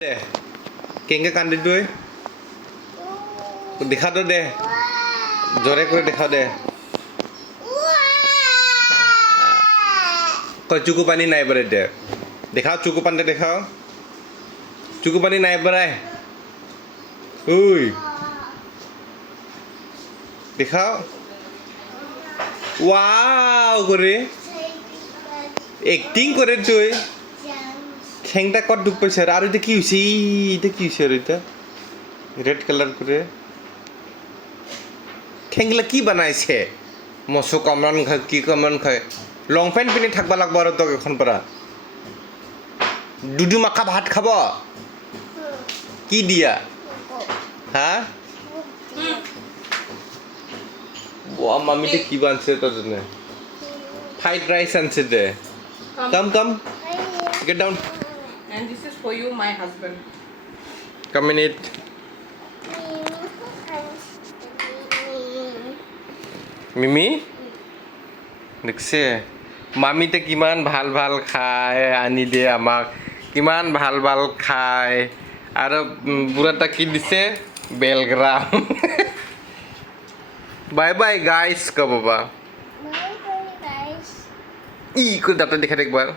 দে কেঙ্গে কান্দি তুই দেখা তো দে জোরে করে দেখাও দে কই চুকু পানি নাই বলে দে দেখাও চুকু পানি দেখাও চুকু পানি নাই বরাই ওই দেখাও ওয়াও করে এক্টিং করে তুই ঠেংটা কত ডুব পাইছে আর এটা কি হইছে এটা কি হইছে এটা রেড কালার করে ঠেংলা কি বানাইছে মসু কামরান খায় কি কামরান খায় লং পেন্ট পিনি থাকবা লাগব আর তো এখন পৰা দুদু মাখা ভাত খাব কি দিয়া হ্যাঁ ও মামিতে কি বানছে তো জনে ফ্রাইড রাইস আনছে দে come get down And this is for you, my husband. come in it মিমি দেখছে মামিতে কিমান ভাল ভাল খায় আনি দিয়ে আমাক কিমান ভাল ভাল খায় আৰু বুঢ়াটা কি দিছে বেলগ্ৰাম বাই বাই গাইস কব বা ই করে দাঁতটা দেখা দেখবার